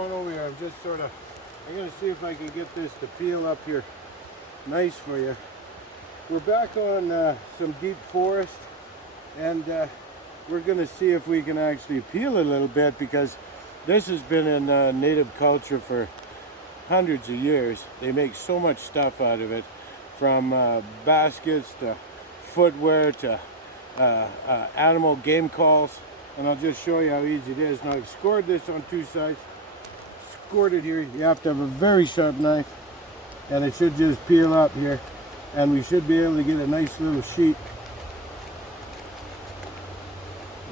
on over here. I'm gonna see if I can get this to peel up here nice for you. We're back on some deep forest, and we're gonna see if we can actually peel it a little bit, because this has been in native culture for hundreds of years. They make so much stuff out of it, from baskets to footwear to animal game calls, and I'll just show you how easy it is. Now I've scored this on two sides. Scored it here. You have to have a very sharp knife, and it should just peel up here, and we should be able to get a nice little sheet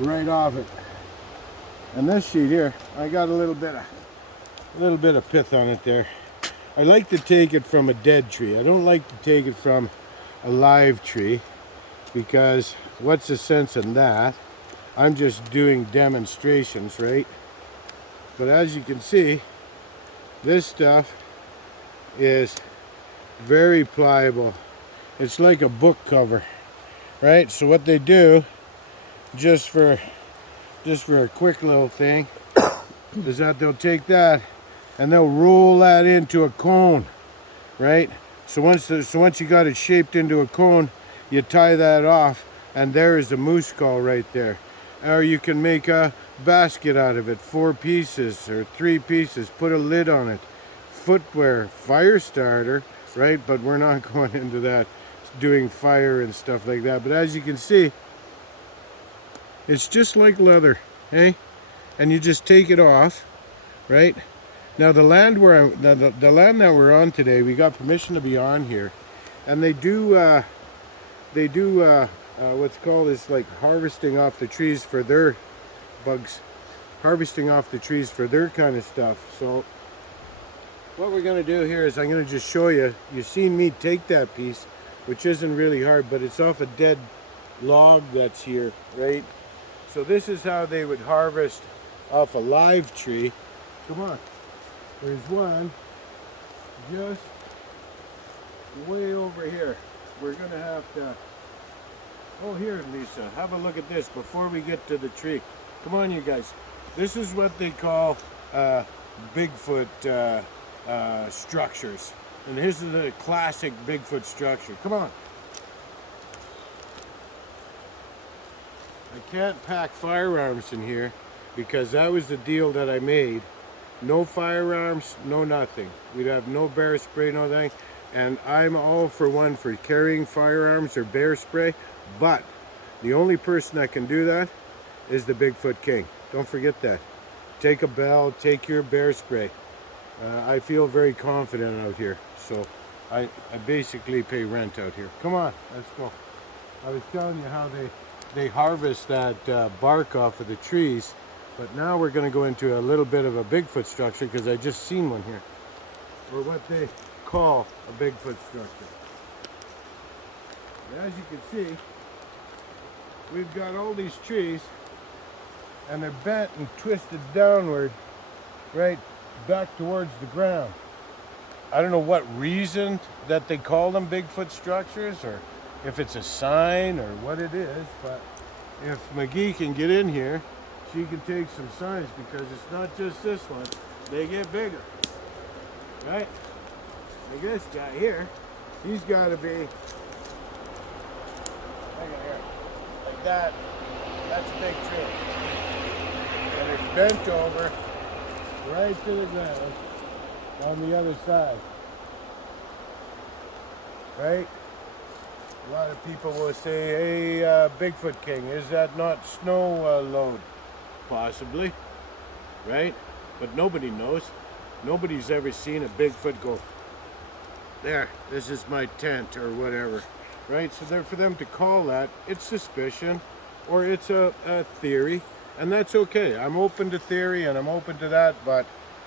right off it. And this sheet here, I got a little bit of pith on it there. I like to take it from a dead tree. I don't like to take it from a live tree, because what's the sense in that? I'm just doing demonstrations, right? But as you can see, this stuff is very pliable. It's like a book cover, right? So what they do, just for a quick little thing, is that they'll take that and they'll roll that into a cone, right? So once you got it shaped into a cone, you tie that off, and there is a moose call right there. Or you can make a basket out of it, 4 pieces or 3 pieces, put a lid on it. Footwear, fire starter, right? But we're not going into that, doing fire and stuff like that. But as you can see, it's just like leather, hey? And you just take it off, right? Now the land the land that we're on today, we got permission to be on here, and they do what's called is like harvesting off the trees for their bugs, harvesting off the trees for their kind of stuff. So what we're going to do here is I'm going to just show you. You've seen me take that piece, which isn't really hard, but it's off a dead log that's here, right? So this is how they would harvest off a live tree. Come on, there's one just way over here. We're going to have to... Oh, here, Lisa, have a look at this before we get to the tree. Come on, you guys. This is what they call Bigfoot structures. And here's the classic Bigfoot structure. Come on. I can't pack firearms in here, because that was the deal that I made. No firearms, no nothing. We'd have no bear spray, no thing. And I'm all for one for carrying firearms or bear spray. But the only person that can do that is the Bigfoot King. Don't forget that. Take a bell, take your bear spray. I feel very confident out here. So I basically pay rent out here. Come on, let's go. I was telling you how they harvest that bark off of the trees. But now we're going to go into a little bit of a Bigfoot structure, because I just seen one here. Or what they call a Bigfoot structure. And as you can see, we've got all these trees, and they're bent and twisted downward, right back towards the ground. I don't know what reason that they call them Bigfoot structures, or if it's a sign or what it is, but if McGee can get in here, she can take some signs, because it's not just this one. They get bigger, right? Like this guy here, he's got to be, look at here, like that. That's a big tree, and it's bent over right to the ground on the other side, right? A lot of people will say, hey, Bigfoot King, is that not snow load? Possibly, right? But nobody knows. Nobody's ever seen a Bigfoot go, there, this is my tent, or whatever, right? So there, for them to call that, it's suspicion, or it's a theory, and that's okay. I'm open to theory, and I'm open to that, but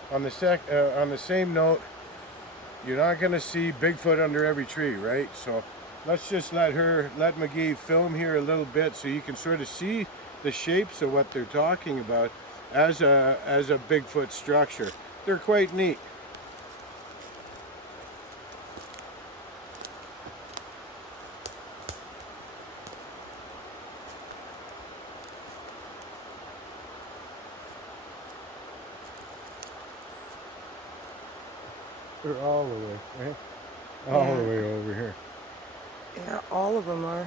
on the same note, you're not going to see Bigfoot under every tree, right? So let's just let McGee film here a little bit, so you can sort of see the shapes of what they're talking about as a Bigfoot structure. They're quite neat. They're all the way, right? All the way over here. Yeah, all of them are.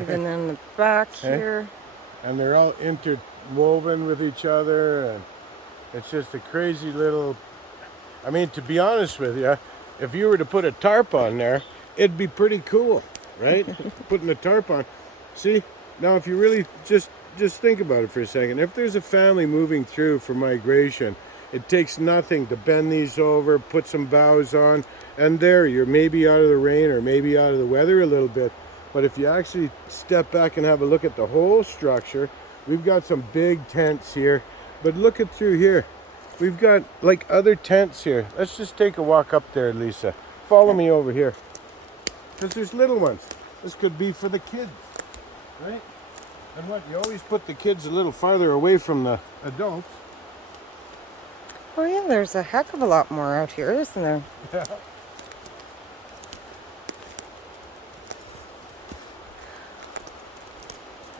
Even in the back here. And they're all interwoven with each other, and it's just a crazy little. I mean, to be honest with you, if you were to put a tarp on there, it'd be pretty cool, right? Putting a tarp on. See, now if you really just think about it for a second. If there's a family moving through for migration, it takes nothing to bend these over, put some boughs on, and there you're maybe out of the rain or maybe out of the weather a little bit. But if you actually step back and have a look at the whole structure, we've got some big tents here. But look at through here. We've got like other tents here. Let's just take a walk up there, Lisa. Follow me over here. Because there's little ones. This could be for the kids, right? And what, you always put the kids a little farther away from the adults. Oh yeah, there's a heck of a lot more out here, isn't there? Yeah.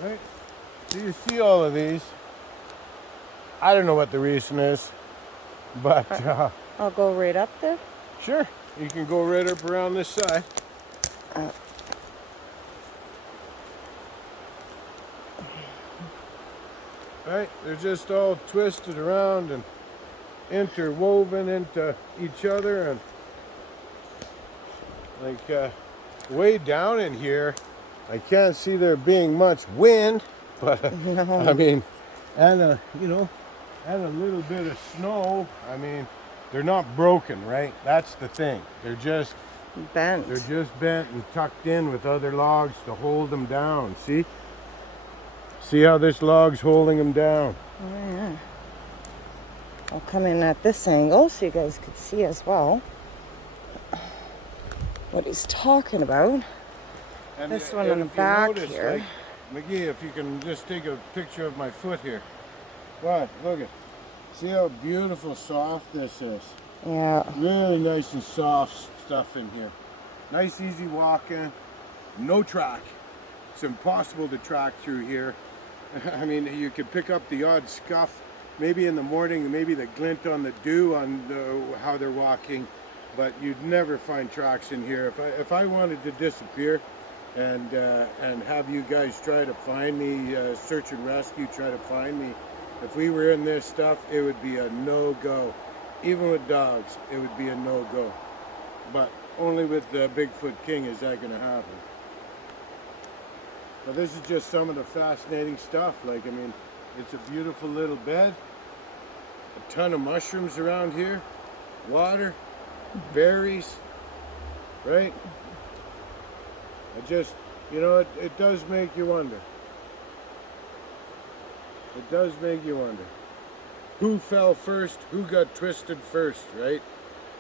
Right? So you see all of these. I don't know what the reason is, but I'll go right up there. Sure, you can go right up around this side. Right, they're just all twisted around and interwoven into each other, and like way down in here, I can't see there being much wind, but No. I mean, and a little bit of snow. I mean, they're not broken, right? That's the thing. They're just bent. They're just bent and tucked in with other logs to hold them down. See? See how this log's holding them down? Oh yeah. I'll come in at this angle so you guys could see as well what he's talking about. And this one on the back notice, here. Like, McGee, if you can just take a picture of my foot here. What? Look at. See how beautiful, soft this is. Yeah. Really nice and soft stuff in here. Nice, easy walking. No track. It's impossible to track through here. I mean, you could pick up the odd scuff, maybe in the morning, maybe the glint on the dew on how they're walking, but you'd never find tracks in here. If I wanted to disappear and have you guys try to find me, search and rescue, try to find me, if we were in this stuff, it would be a no-go. Even with dogs, it would be a no-go. But only with the Bigfoot King is that going to happen. But this is just some of the fascinating stuff. Like, I mean, it's a beautiful little bed. A ton of mushrooms around here. Water. Berries. Right? You know, it does make you wonder. It does make you wonder. Who fell first? Who got twisted first, right?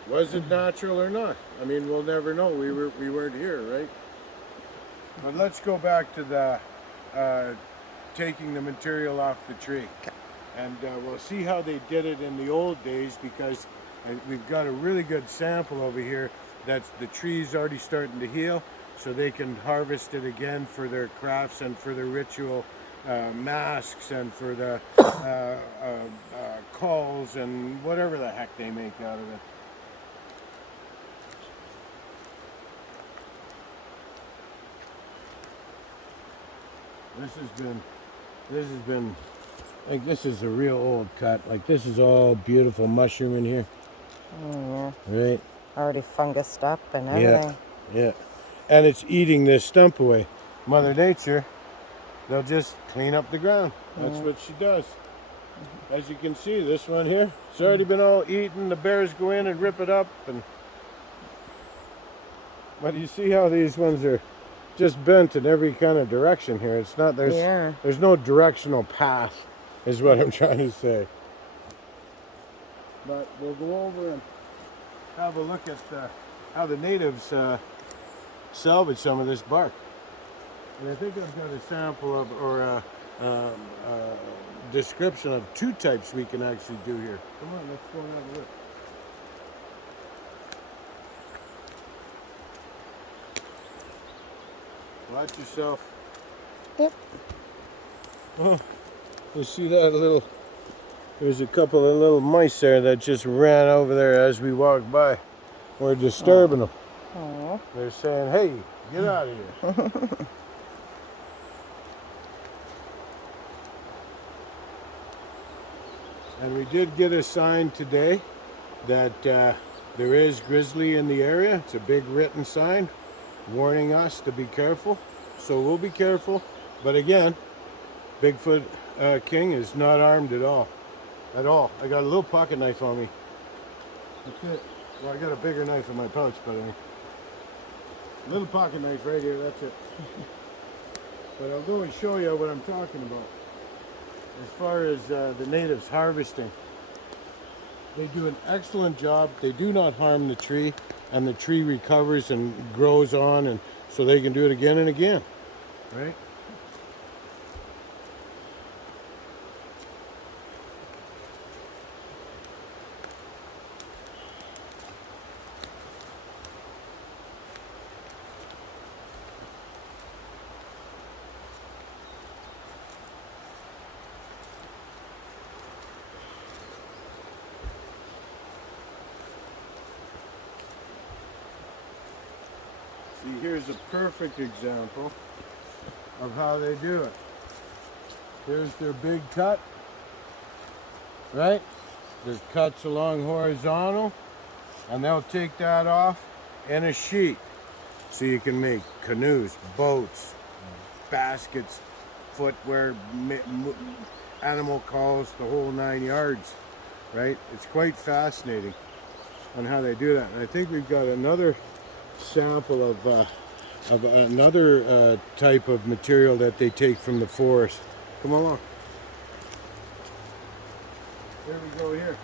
Was it natural or not? I mean, we'll never know. We weren't here, right? But let's go back to the taking the material off the tree. Okay. And we'll see how they did it in the old days, because we've got a really good sample over here that's the tree's already starting to heal, so they can harvest it again for their crafts and for their ritual masks and for the calls and whatever the heck they make out of it. This has been, like, this is a real old cut. Like, this is all beautiful mushroom in here. Yeah. Right? Already fungused up and everything. Yeah. And it's eating this stump away. Mother Nature, they'll just clean up the ground. That's what she does. As you can see, this one here, it's already been all eaten. The bears go in and rip it up. But you see how these ones are just bent in every kind of direction here. It's not, there's no directional path, is what I'm trying to say. But we'll go over and have a look at how the natives salvage some of this bark. And I think I've got a sample of, or a description of two types we can actually do here. Come on, let's go and have a look. Watch yourself. Yep. Oh, you see that little There's a couple of little mice there that just ran over there as we walked by. We're disturbing them. Oh. They're saying, hey, get out of here. And we did get a sign today that there is grizzly in the area. It's a big written sign warning us to be careful. So we'll be careful. But again, Bigfoot King is not armed at all. At all. I got a little pocket knife on me. That's it. Well, I got a bigger knife in my pouch, but a little pocket knife right here, that's it. But I'll go and show you what I'm talking about. As far as the natives harvesting, they do an excellent job. They do not harm the tree, and the tree recovers and grows on, and so they can do it again and again, right? See, here's a perfect example of how they do it. Here's their big cut, right? There's cuts along horizontal, and they'll take that off in a sheet. So you can make canoes, boats, baskets, footwear, animal calls, the whole 9 yards, right? It's quite fascinating on how they do that. And I think we've got another sample of another type of material that they take from the forest. Come along. There we go here.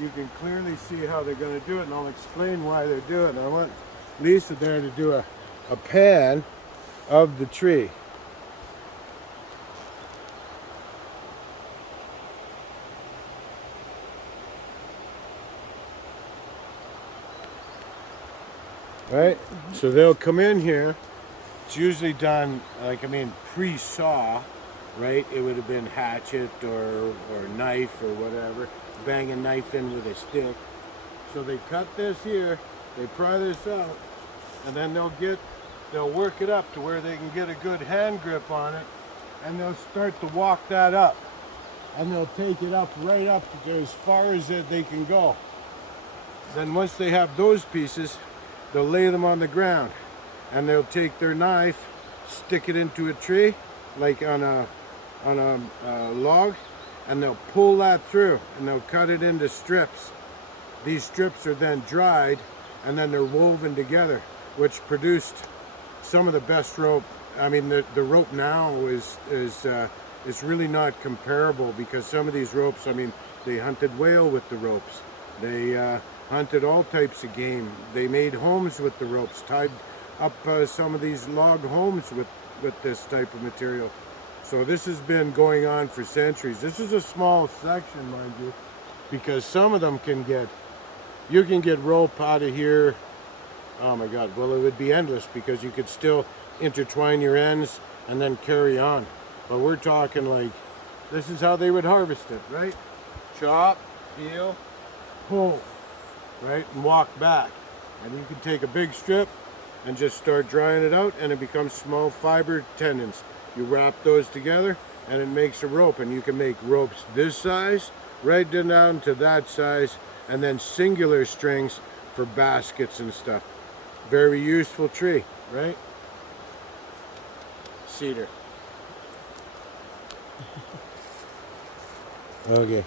You can clearly see how they're going to do it, and I'll explain why they're doing it. I want Lisa there to do a pan of the tree. Right? So they'll come in here. It's usually done, pre-saw, right? It would have been hatchet or knife or whatever. Bang a knife in with a stick. So they cut this here, they pry this out, and then they'll work it up to where they can get a good hand grip on it, and they'll start to walk that up. And they'll take it up right up to as far as they can go. Then once they have those pieces, they'll lay them on the ground, and they'll take their knife, stick it into a tree, like on a log, and they'll pull that through, and they'll cut it into strips. These strips are then dried, and then they're woven together, which produced some of the best rope. I mean, the rope now is really not comparable, because some of these ropes, I mean, they hunted whale with the ropes. They hunted all types of game. They made homes with the ropes, tied up some of these log homes with this type of material. So this has been going on for centuries. This is a small section, mind you, because some of them you can get rope out of here. Oh my God, well, it would be endless, because you could still intertwine your ends and then carry on. But we're talking like, this is how they would harvest it, right? Chop, peel, pull, right? And walk back. And you can take a big strip and just start drying it out, and it becomes small fiber tendons. You wrap those together, and it makes a rope, and you can make ropes this size, right down to that size, and then singular strings for baskets and stuff. Very useful tree, right? Cedar. Okay.